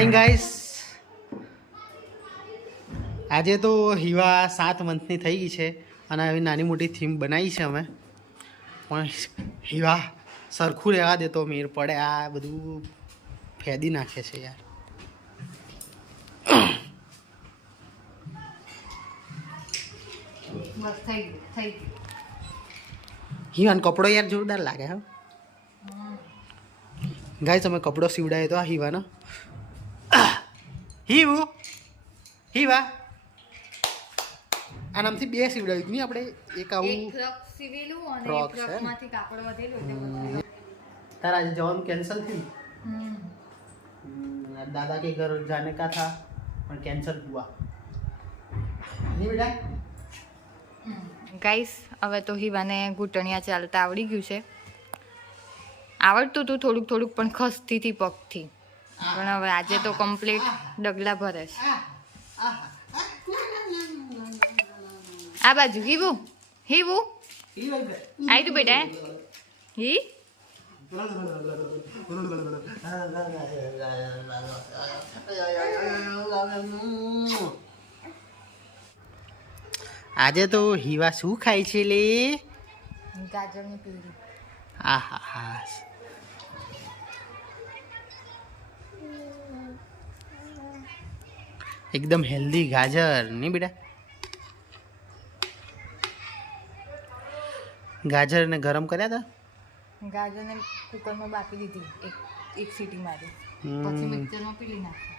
Morning guys. આજે તો હિવા 7 મંથની થઈ ગઈ છે અને આવી નાની મોટી થીમ બનાવી છે અમે. પણ હિવા સરખું રહેવા દે તો મેર પડે. આ બધું ફેદી નાખે છે યાર. હિવાનો કપડો યાર જોરદાર લાગે હા ગાઈસ. અમે કપડો સીવડાયો તો આ હિવાનો. હિવા આ નામથી 2 સીવડાવ્યું નહીં આપણે. એક આવું ફ્રોક છે. તારા આજે જવાનું કેન્સલ થયું. દાદા કે ઘર જાને કા થા પણ કેન્સલ હુઆ નહીં બેટા. ગાઈસ હવે તો હિવાને ઘૂંટણિયા ચાલતા આવડી ગયું છે. આવડતું હતું થોડુંક થોડુંક પણ ખસતી હતી પગથી. પણ હવે આજે તો કમ્પ્લીટ ડગલા ભરે છે. આ બાજુ હિવું હિવું આવી તું બેટા. હી આજે તો હિવા શું ખાય છે લે? ગાજરની પ્યુરી. આહા હા. એકદમ હેલ્ધી ગાજર નહીં બેટા. ગાજરને ગરમ કર્યા હતા. ગાજરને કુકરમાં બાફી દીધી એક સીટી મારી પછી મિક્સરમાં પીલી નાખી.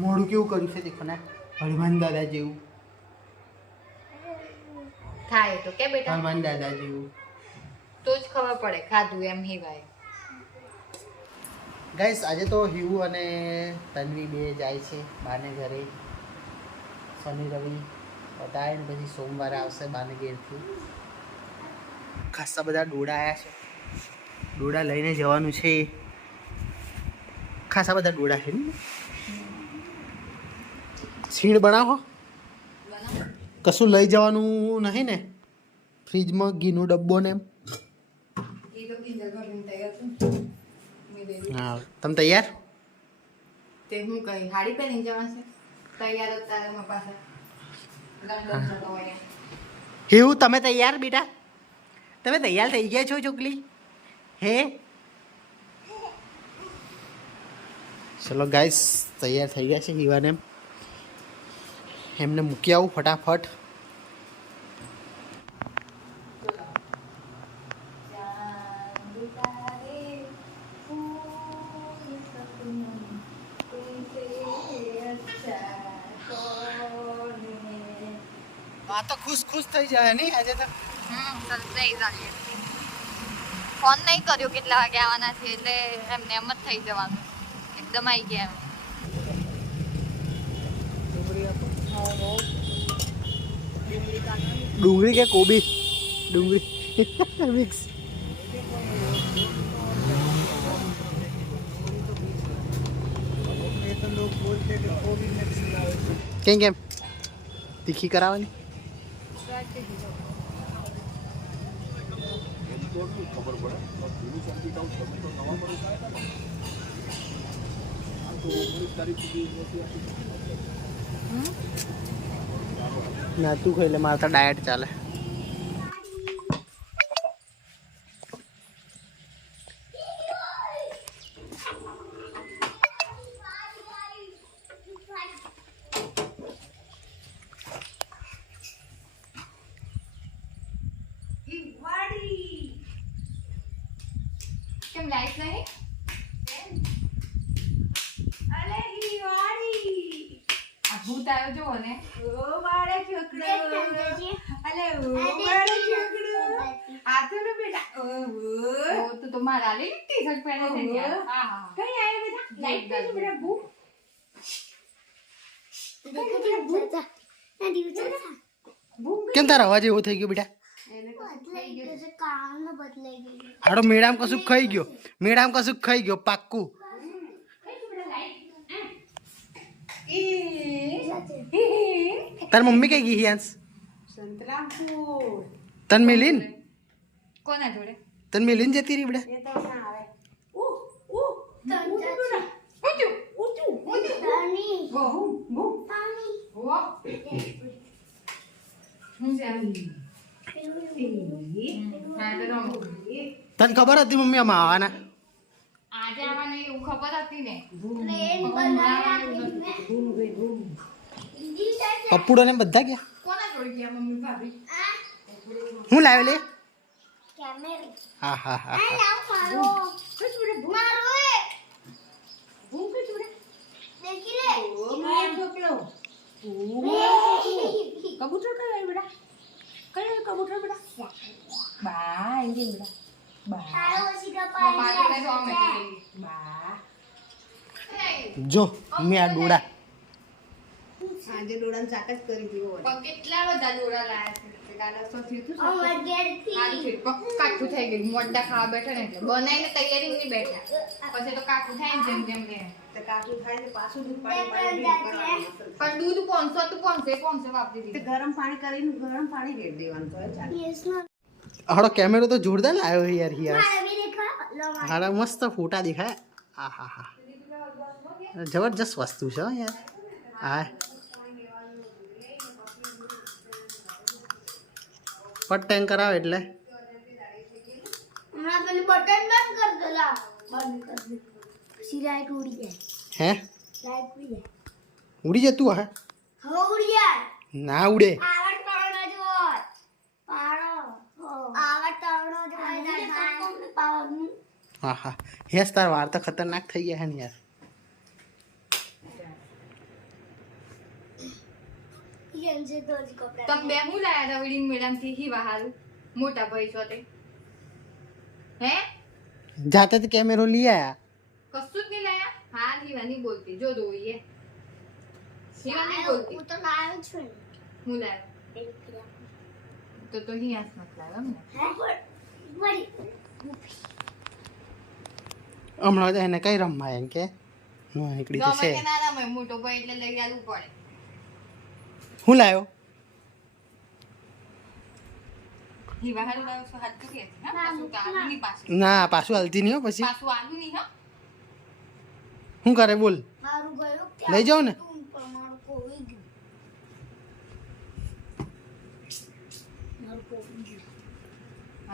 મોઢું કેવું કર્યું છે દેખો ને. હનુમાન દાદા જેવું થાય તો કે બેટા. હનુમાન દાદા જેવું તો જ ખબર પડે ખાધું એમ હિવાય. ગાઈસ આજે તો હિવુ અને તન્વી બે જાય છે બાને ઘરે. શનિ રવિ પતાવીને પછી સોમવારે આવશે બાને ઘેરથી. ખાસા બધા ડોડા આવ્યા છે. ડોડા લઈને જવાનું છે. ખાસા બધા ડોડા છે ને. છીણ બનાવો. કશું લઈ જવાનું નહીં ને ફ્રીજમાં ઘીનો ડબ્બો ને એમ. હા તમે તૈયાર? તે હું કઈ હાડી પહેરી જવાશે તૈયાર હતા એમાં પાછા લંડન જતો હોય. હિવુ તમે તૈયાર બેટા? તમે તૈયાર થઈ ગયા છો ચોકલી? હે ચલો ગાઈસ તૈયાર થઈ ગયા છે હિવાને. એમને મૂકી આવું ફટાફટ. આ તો ખુશ થઈ જાય નહીં આજે તો. સરપ્રાઈઝ આલે. ફોન નહીં કર્યો કેટલા વાગે આવવાના છે એટલે એમને એમ જ થઈ જવાનું. એકદમ આવી ગયા ડુંગળી કે કોબી? ડુંગળી મિક્સ. કેમ તીખી કરાવવાની? ના તું ખાઈ લે મારે તો ડાયટ ચાલે. કેમ લાઈટ નહીં? અલે હિવાડી આ ભૂત આવ્યો જો ને. ઓ વાળે છોકરો અલે ઓ વાળે છોકરો આતો ને બેટા ઓ તો મારા લે ટી-શર્ટ પહેરે છે યાર. હા હા કઈ આયો બેટા લાઈટ તો બેટા ભૂ કેમ તારા અવાજ એવો થઈ ગયો બેટા? હાડો મેળામ કશું ખાઈ ગયો. મેળામ કશું ખાઈ ગયો પાક્કું. તાર મમ્મી કઈ ગઈ હિયાંસ? સંતરામપુર તન મિલીન કોના જોડે? તન મિલીન જતી રહી બેટા. એ તો ના આવે ઓ ઓ બહુ બહુ ઓ હું જાવી હા તો રમો. તને ખબર હતી મમ્મી આમાં આવવાના? આજે આવવાની એવું ખબર હતી ને. પપ્પુડો ને બધા ગયા. કોના જોડે ગયા મમ્મી ભાભી? હું લાવ્યો લે? કેમેરા હા હા હા આ લાવ મારો મારો એ હું કે જોડે દેખી લે ઓ મારો છોકરો કબૂતર કયો આવ્યો બેટા કયો કબૂતર બેટા બા એંગે બેટા બા તારો ઓછી પપ્પા જોડે તો અમે કપાઈ જઈએ. બા જો મેં આ ડોડા આજે ડોળાને ચાક જ કરી દીધો પણ કેટલા બધા જોડા લાયા છે દાદા તો થયું હતું ઓ મગેર કાઠું થી થયું કાઠું થઈ ગયું મોટા ખાવા બેઠા ને એટલે બનાવીને તૈયારી નહીં બેઠા પછી તો કાઠું થાય ને જેમ જેમ રહે તો કાચું થાય ને પાછું દૂધ બે પાણી ત્રણ પાણી જાત છે. પણ દૂધ 500 તો 500 વાપરી તે દીધું ગરમ પાણી કરીને ગરમ પાણી રેડ દેવાનું તો ચાલે યસ નો હાડો કેમેરો તો જોરદાર લાવ્યો યાર યાર મારા બી દેખા લો મારા હાડા મસ્ત ફોટા દેખાય. આ હા હા જબરજસ્ત વસ્તુ છે હો યાર. હા પટ ટેન્ક કરાવે એટલે હમણાં પેલું બટન બંધ કર દો લા બંધ કર દે પછી લાઈટ ઉડી જાય હે લાઈટ ઉડી જાય ઉડી જતું હે? હવે ઉડી જાય ના ઉડે. આવડ તળનો જ હોય પાડો આવડ તળનો જ હોય પાવર હા હા હેસ તાર વાર તો ખતરનાક થઈ ગયા હે ને યાર. યન જે દોરી કપડા તમે બે હું લાયા હતા વિડિંગ મેડમ થી હીવા હારું મોટા ભાઈ છો તે હે જાતે જ કેમેરો લઈ આયા. કશું જ નહીં લાયા હા હીવા નહીં બોલતી જો જોઈએ હીવા નહીં બોલતી હું તો લાવ્યો છું ને હું લાયો એક કિલો તો હિયાસ મત લાવ્યો ને હે વળી હમણાં તો એને કઈ રમવા એમ કે નો નીકળી ગમે જશે. કે ના રમે મોટો ભાઈ એટલે લઈ આવવું પડે હું લાવ્યો? હીવા હારું લાવ્યો છો હાથ કરી હતી હા પાછું તો આલુ નહીં પાછું ના પાછું હાલતી નહીં હો પછી. પાછું આલુ નહીં હા શું કરે બોલ? મારું ગયું લઈ જાઓ ને. તું પણ મારું કોઈ ગયું મારું કોઈ ગયું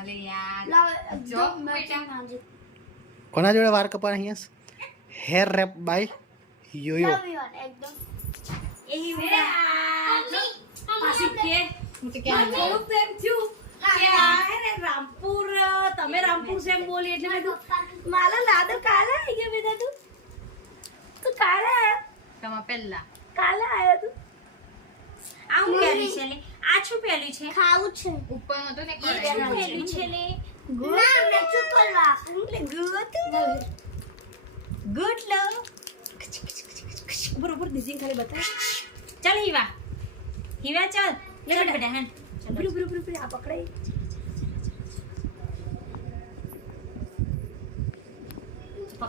અલે યાર લાવ જો બેટા. કોના જોડે વાર કપાય અહીંયા? Hair rap by yo yo. એકદમ એ મેરા પાછી કે હું તો ક્યાં લાવ્યો? થોડુંક તેમ થયું કે આ હે ને રામપુર તમે રામપુર સેમ બોલી એટલે મેં કીધું, મારા લાડો કાલે આવી ગયો બેટા તું કાલે આયો તમા પહેલા આયો તું આ હું પહેલી છે લે આ શું પહેલી છે ખાવું છે ઉપર નતો ને એ કરે શું પહેલી છે લે ના મેં ચૂકલવા એટલે ગુડ લવ બરોબર ડિઝાઇન ખાલી બતાવ ચાલ હીવા ચાલ લે બેટા હા બરોબર આ પકડાઈ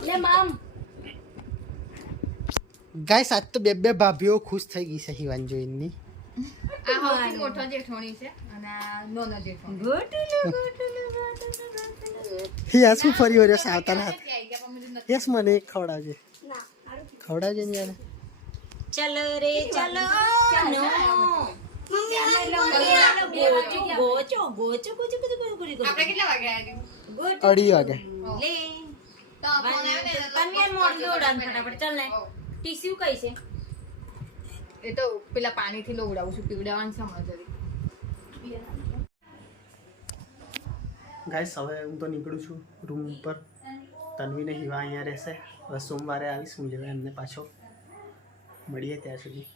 લે મામ ગાઈસ આજ તો બે બે ભાભીઓ ખુશ થઈ ગઈ છે હિવાન જોઈને. આ સૌથી મોટો જેઠોણી છે અને આ નાનો જેઠોણી હિયા શું ફરી વળ્યો છે આવતા ના ક્યાંય ગયા પણ મને નથી. યસ મને એક ખવડાવજે. ના ખવડાવજે ને યાર. ચલો રે ચલો નો ગોચો આપણે કેટલા વાગે આવ્યા ગુડ 2:30 વાગે. લે તો ફોન આવ્યો ને એટલે તન્વી મોડ દોડાન ફટાફટ ચાલ ને ટીસ્યુ કઈ છે એ તો પેલા પાણીથી લોવડાવું છું પીવડાવવાનું છે મજરી ગાઈસ હવે હું તો નીકળું છું રૂમ ઉપર. તન્વીને હિવા અહીંયા રહેશે. હવે સોમવારે આવીશ હું લેવા એમને પાછો. મળીએ ત્યાં સુધી.